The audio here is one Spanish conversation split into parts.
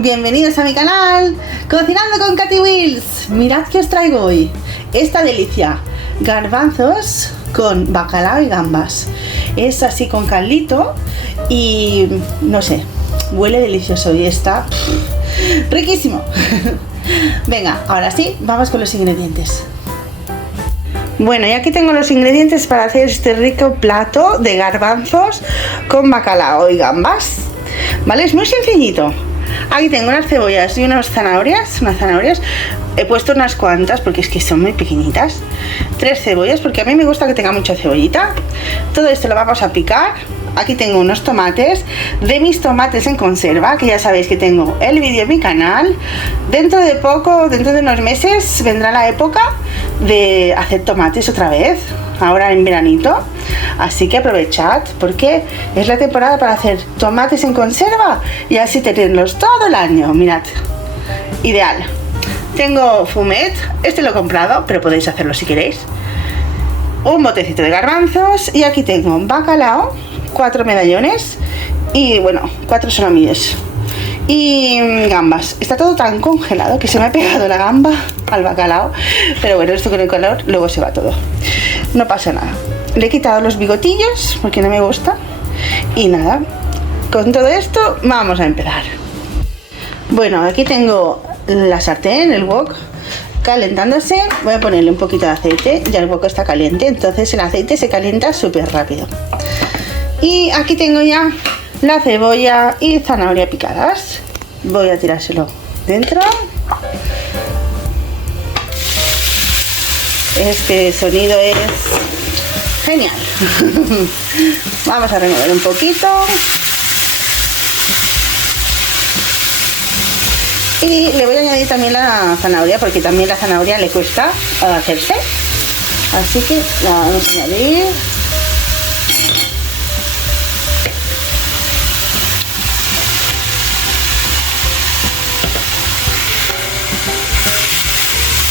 Bienvenidos a mi canal, Cocinando con Katy Wills. Mirad que os traigo hoy esta delicia, garbanzos con bacalao y gambas. Es así con caldito y no sé, huele delicioso y está riquísimo. Venga, ahora sí, vamos con los ingredientes. Bueno, y aquí tengo los ingredientes para hacer este rico plato de garbanzos con bacalao y gambas. ¿Vale? Es muy sencillito. Aquí tengo unas cebollas y unas zanahorias. He puesto unas cuantas porque es que son muy pequeñitas. 3 cebollas porque a mí me gusta que tenga mucha cebollita. Todo esto lo vamos a picar. Aquí tengo unos tomates, de mis tomates en conserva, que ya sabéis que tengo el vídeo en mi canal. Dentro de poco, dentro de unos meses, vendrá la época de hacer tomates otra vez, ahora en veranito. Así que aprovechad, porque es la temporada para hacer tomates en conserva y así tenerlos todo el año. Mirad, ideal. Tengo fumet, este lo he comprado, pero podéis hacerlo si queréis. Un botecito de garbanzos y aquí tengo bacalao, 4 medallones y bueno, 4 solomillos y gambas. Está todo tan congelado que se me ha pegado la gamba al bacalao, pero bueno, esto con el calor luego se va todo, no pasa nada. Le he quitado los bigotillos porque no me gusta y nada, con todo esto vamos a empezar. Bueno, aquí tengo la sartén, el wok calentándose. Voy a ponerle un poquito de aceite, ya el wok está caliente, entonces el aceite se calienta súper rápido. Y aquí tengo ya la cebolla y zanahoria picadas. Voy a tirárselo dentro. Este sonido es genial. Vamos a remover un poquito. Y le voy a añadir también la zanahoria, porque también la zanahoria le cuesta hacerse. Así que la vamos a añadir.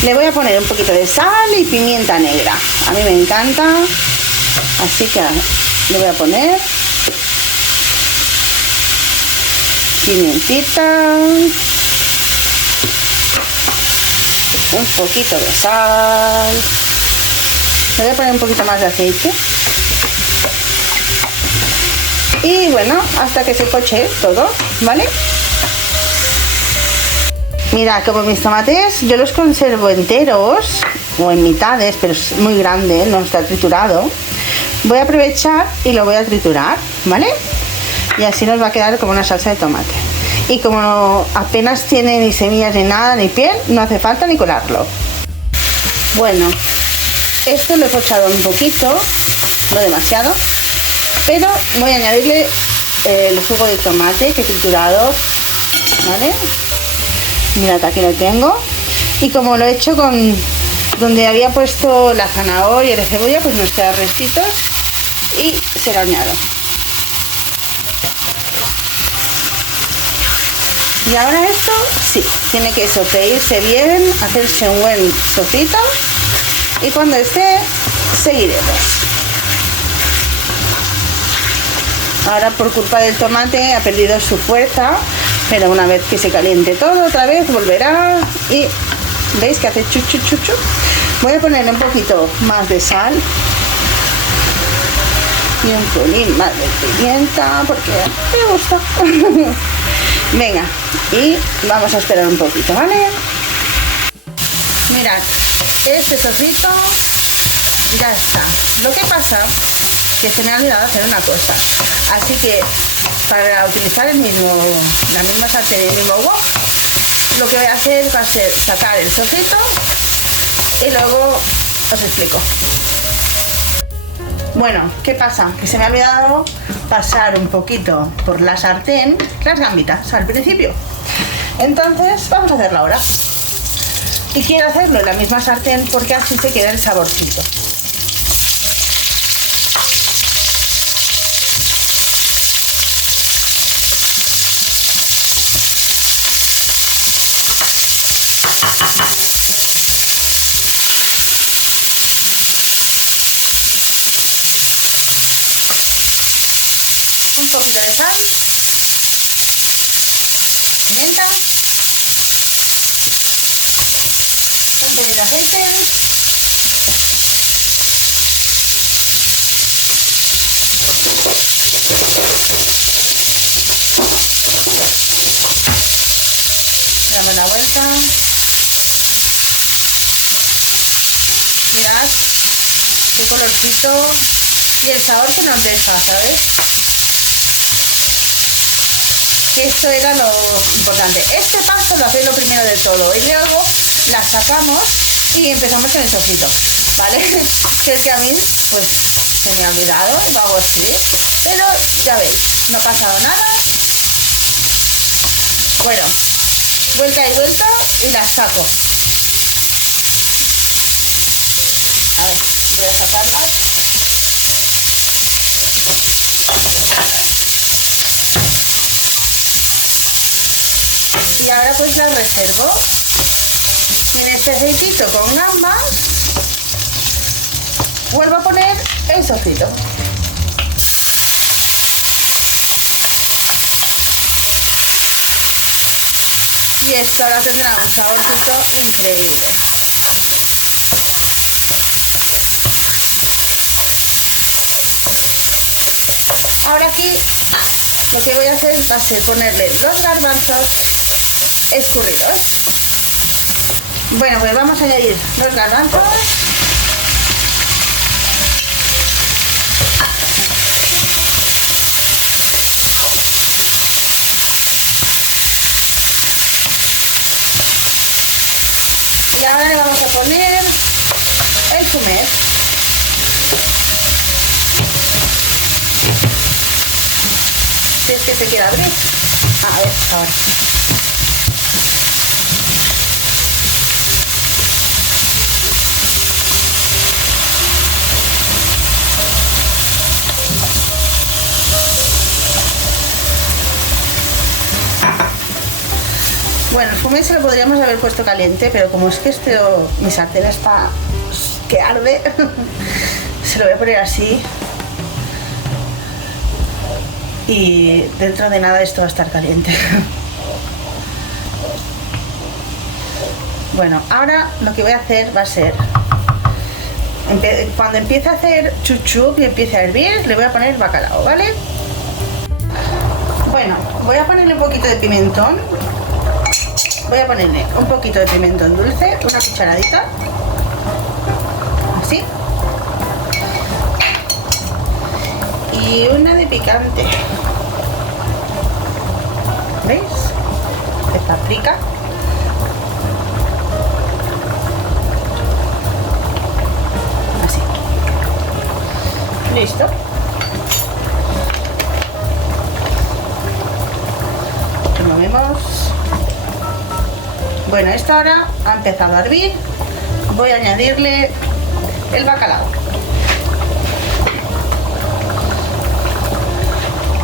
Le voy a poner un poquito de sal y pimienta negra. A mí me encanta. Así que le voy a poner pimientita, un poquito de sal. Le voy a poner un poquito más de aceite. Y bueno, hasta que se coche todo, ¿vale? Mira, como mis tomates yo los conservo enteros o en mitades, pero es muy grande, no está triturado. Voy a aprovechar y lo voy a triturar, ¿vale? Y así nos va a quedar como una salsa de tomate. Y como apenas tiene ni semillas ni nada, ni piel, no hace falta ni colarlo. Bueno, esto lo he pochado un poquito, no demasiado, pero voy a añadirle el jugo de tomate que he triturado, ¿vale? Mirad, aquí lo tengo. Y como lo he hecho con donde había puesto la zanahoria y la cebolla, pues nos quedan restitos y se lo añado. Y ahora esto, sí, tiene que sofreírse bien, hacerse un buen sofrito y cuando esté, seguiremos. Ahora por culpa del tomate ha perdido su fuerza, pero una vez que se caliente todo otra vez volverá y veis que hace chuchu chuchu. Voy a ponerle un poquito más de sal y un pelín más de pimienta porque me gusta. Venga, y vamos a esperar un poquito, ¿vale? Mirad, este sofrito ya está. Lo que pasa que se me ha olvidado hacer una cosa, así que para utilizar la misma sartén y el mismo wok, lo que voy a hacer va a ser sacar el sofrito y luego os explico. Bueno, ¿qué pasa? Que se me ha olvidado pasar un poquito por la sartén las gambitas al principio. Entonces vamos a hacerlo ahora. Y quiero hacerlo en la misma sartén porque así se queda el saborcito. Un poquito de sal pimienta, un pelín de aceite, damos la vuelta. Mirad qué colorcito y el sabor que nos deja, ¿sabes? Que esto era lo importante. Este paso lo hacéis lo primero de todo y luego la sacamos y empezamos con el sofrito, ¿vale? Que es que a mí pues se me ha olvidado, lo hago así, pero ya veis, no ha pasado nada. Bueno, vuelta y vuelta y la saco. A ver, voy a sacarla. Y ahora pues la reservo en este aceitito con gambas. Vuelvo a poner el sofrito. Y esto ahora tendrá un saborcito increíble. Ahora aquí lo que voy a hacer va a ser ponerle los garbanzos escurridos. Bueno, pues vamos a añadir los garbanzos. Y ahora le vamos a poner el fumet. Si es que se quiere abrir. A ver, ahora. Bueno, el fumet se lo podríamos haber puesto caliente, pero como es que mi sartén está que arde, se lo voy a poner así. Y dentro de nada esto va a estar caliente. Bueno, ahora lo que voy a hacer va a ser, cuando empiece a hacer chuchup y empiece a hervir, le voy a poner el bacalao, ¿vale? Bueno, voy a ponerle un poquito de pimentón. Voy a ponerle un poquito de pimentón dulce, una cucharadita, así, y una de picante, ¿veis? De paprika, así, listo. Removemos. Bueno, esto ahora ha empezado a hervir. Voy a añadirle el bacalao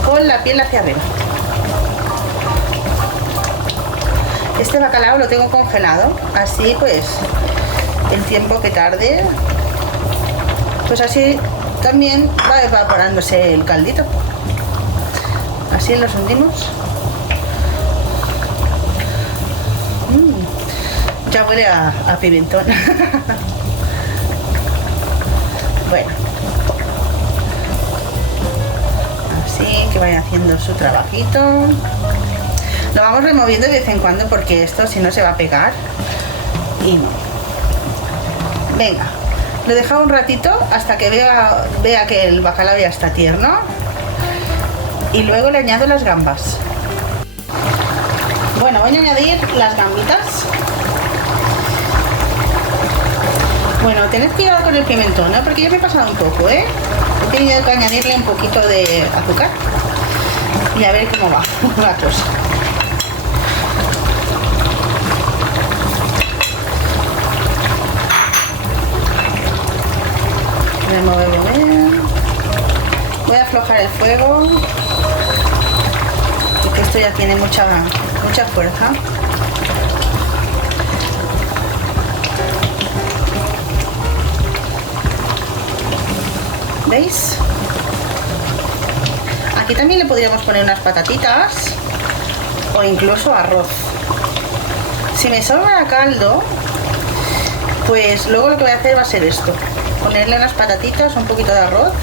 con la piel hacia arriba. Este bacalao lo tengo congelado, así pues el tiempo que tarde, pues así también va evaporándose el caldito. Así los hundimos. Ya huele a pimentón. Bueno, así que vaya haciendo su trabajito. Lo vamos removiendo de vez en cuando porque esto si no se va a pegar. Y no. Venga, lo he dejado un ratito hasta que vea que el bacalao ya está tierno. Y luego le añado las gambas. Bueno, voy a añadir las gambitas. Bueno, tened cuidado con el pimentón, ¿no? Porque yo me he pasado un poco, ¿eh? He tenido que añadirle un poquito de azúcar. Y a ver cómo va la cosa. Removemos bien. Voy a aflojar el fuego. Porque esto ya tiene mucha fuerza. ¿Veis? Aquí también le podríamos poner unas patatitas, o incluso arroz. Si me sobra caldo, pues luego lo que voy a hacer va a ser esto, ponerle unas patatitas, un poquito de arroz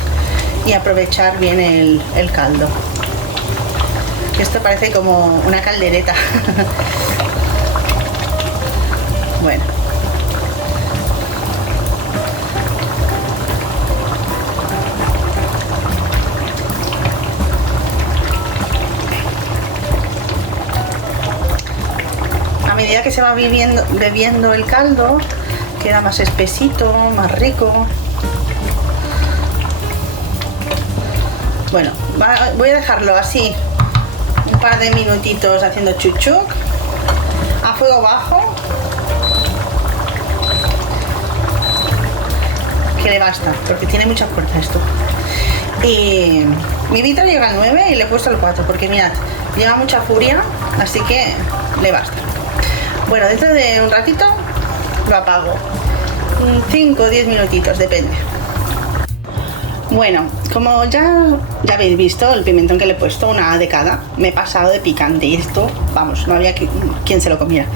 y aprovechar bien el caldo. Esto parece como una caldereta. Bueno. A medida que se va bebiendo el caldo, queda más espesito, más rico. Bueno, voy a dejarlo así un par de minutitos haciendo chuchuc a fuego bajo, que le basta porque tiene mucha fuerza esto. Y mi vitro llega al 9 y le he puesto el 4 porque mirad, lleva mucha furia, así que le basta. Bueno, dentro de un ratito lo apago, 5 o 10 minutitos, depende. Bueno, como ya habéis visto, el pimentón que le he puesto, una de cada, me he pasado de picante y esto, vamos, no había quien se lo comiera.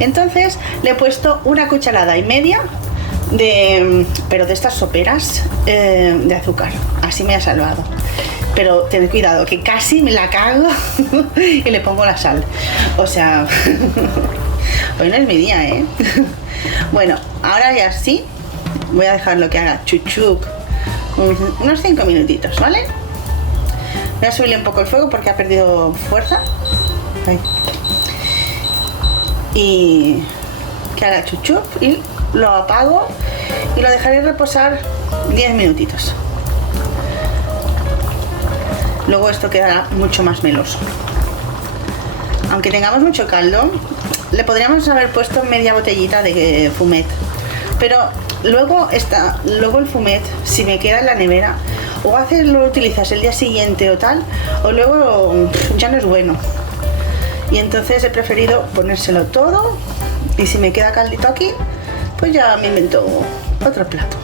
Entonces le he puesto 1,5 cucharadas pero de estas soperas de azúcar, así me ha salvado. Pero tened cuidado, que casi me la cago y le pongo la sal. O sea, hoy no es mi día, ¿eh? Bueno, ahora ya sí, voy a dejarlo que haga chuchuc unos 5 minutitos, ¿vale? Voy a subirle un poco el fuego porque ha perdido fuerza. Ahí. Y que haga chuchuc y lo apago y lo dejaré reposar 10 minutitos. Luego esto quedará mucho más meloso. Aunque tengamos mucho caldo, le podríamos haber puesto media botellita de fumet, pero luego el fumet, si me queda en la nevera, o lo utilizas el día siguiente o tal, o luego ya no es bueno. Y entonces he preferido ponérselo todo, y si me queda caldito aquí, pues ya me invento otro plato.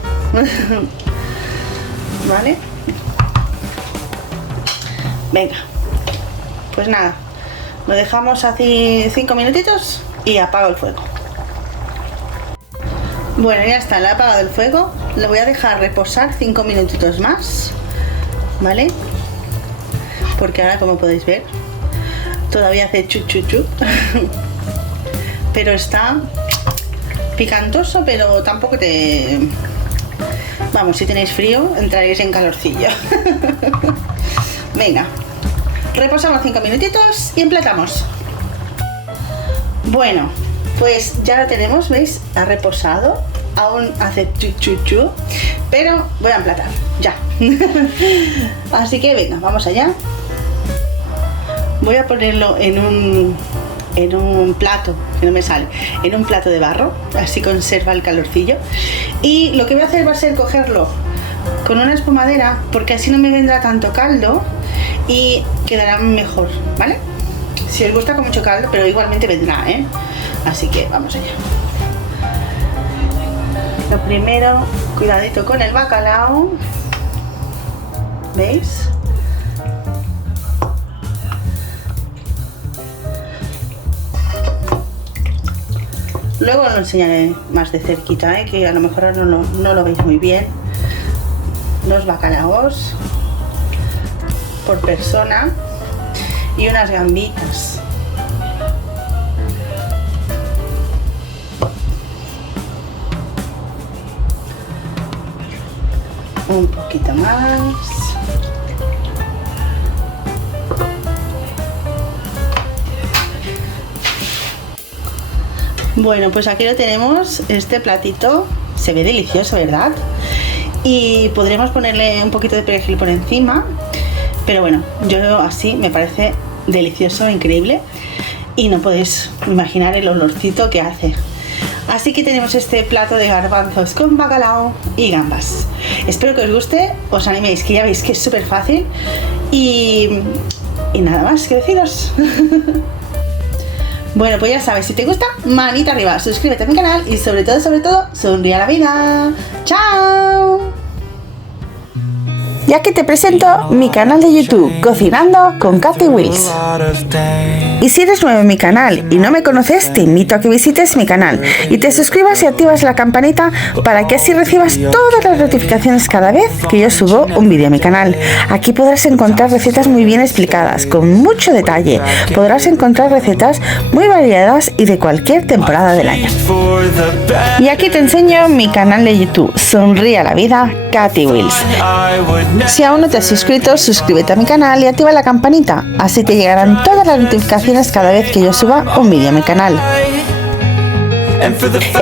¿Vale? Venga, pues nada, lo dejamos así 5 minutitos y apago el fuego. Bueno, ya está, le he apagado el fuego, lo voy a dejar reposar 5 minutitos más, ¿vale? Porque ahora, como podéis ver, todavía hace chuchuchu. Pero está picantoso, pero tampoco te... Vamos, si tenéis frío, entraréis en calorcillo. Venga, reposamos 5 minutitos y emplatamos. Bueno, pues ya lo tenemos, ¿veis? Ha reposado, aún hace chuchuchu, pero voy a emplatar, ya. Así que venga, vamos allá. Voy a ponerlo en un plato, que no me sale, en un plato de barro, así conserva el calorcillo. Y lo que voy a hacer va a ser cogerlo con una espumadera, porque así no me vendrá tanto caldo y quedará mejor, ¿vale? Si os gusta con mucho caldo, pero igualmente vendrá, ¿eh? Así que vamos allá. Lo primero, cuidadito con el bacalao, ¿veis? Luego lo enseñaré más de cerquita, que a lo mejor ahora no lo veis muy bien. Los bacalaos por persona y unas gambitas. Un poquito más. Bueno, pues aquí lo tenemos, este platito. Se ve delicioso, ¿verdad? Y podremos ponerle un poquito de perejil por encima, pero bueno, yo así me parece delicioso, increíble, y no podéis imaginar el olorcito que hace. Así que tenemos este plato de garbanzos con bacalao y gambas. Espero que os guste, os animéis, que ya veis que es súper fácil y nada más que deciros. Bueno, pues ya sabes, si te gusta, manita arriba, suscríbete a mi canal y sobre todo, sonríe a la vida. ¡Chao! Y aquí te presento mi canal de YouTube, Cocinando con Katy Wills. Y si eres nuevo en mi canal y no me conoces, te invito a que visites mi canal y te suscribas y activas la campanita para que así recibas todas las notificaciones cada vez que yo subo un vídeo a mi canal. Aquí podrás encontrar recetas muy bien explicadas, con mucho detalle. Podrás encontrar recetas muy variadas y de cualquier temporada del año. Y aquí te enseño mi canal de YouTube, Sonríe a la Vida, Katy Wills. Si aún no te has suscrito, suscríbete a mi canal y activa la campanita, así te llegarán todas las notificaciones cada vez que yo suba un vídeo a mi canal.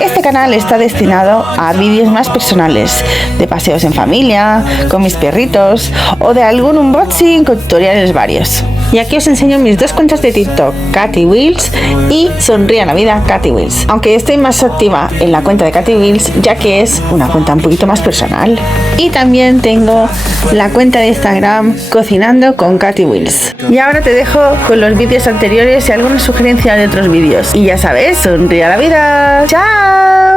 Este canal está destinado a vídeos más personales, de paseos en familia, con mis perritos o de algún unboxing con tutoriales varios. Y aquí os enseño mis dos cuentas de TikTok, Katy Wills y Sonríe a la Vida, Katy Wills. Aunque estoy más activa en la cuenta de Katy Wills, ya que es una cuenta un poquito más personal. Y también tengo la cuenta de Instagram, Cocinando con Katy Wills. Y ahora te dejo con los vídeos anteriores y alguna sugerencia de otros vídeos. Y ya sabes, sonríe a la vida. ¡Chao!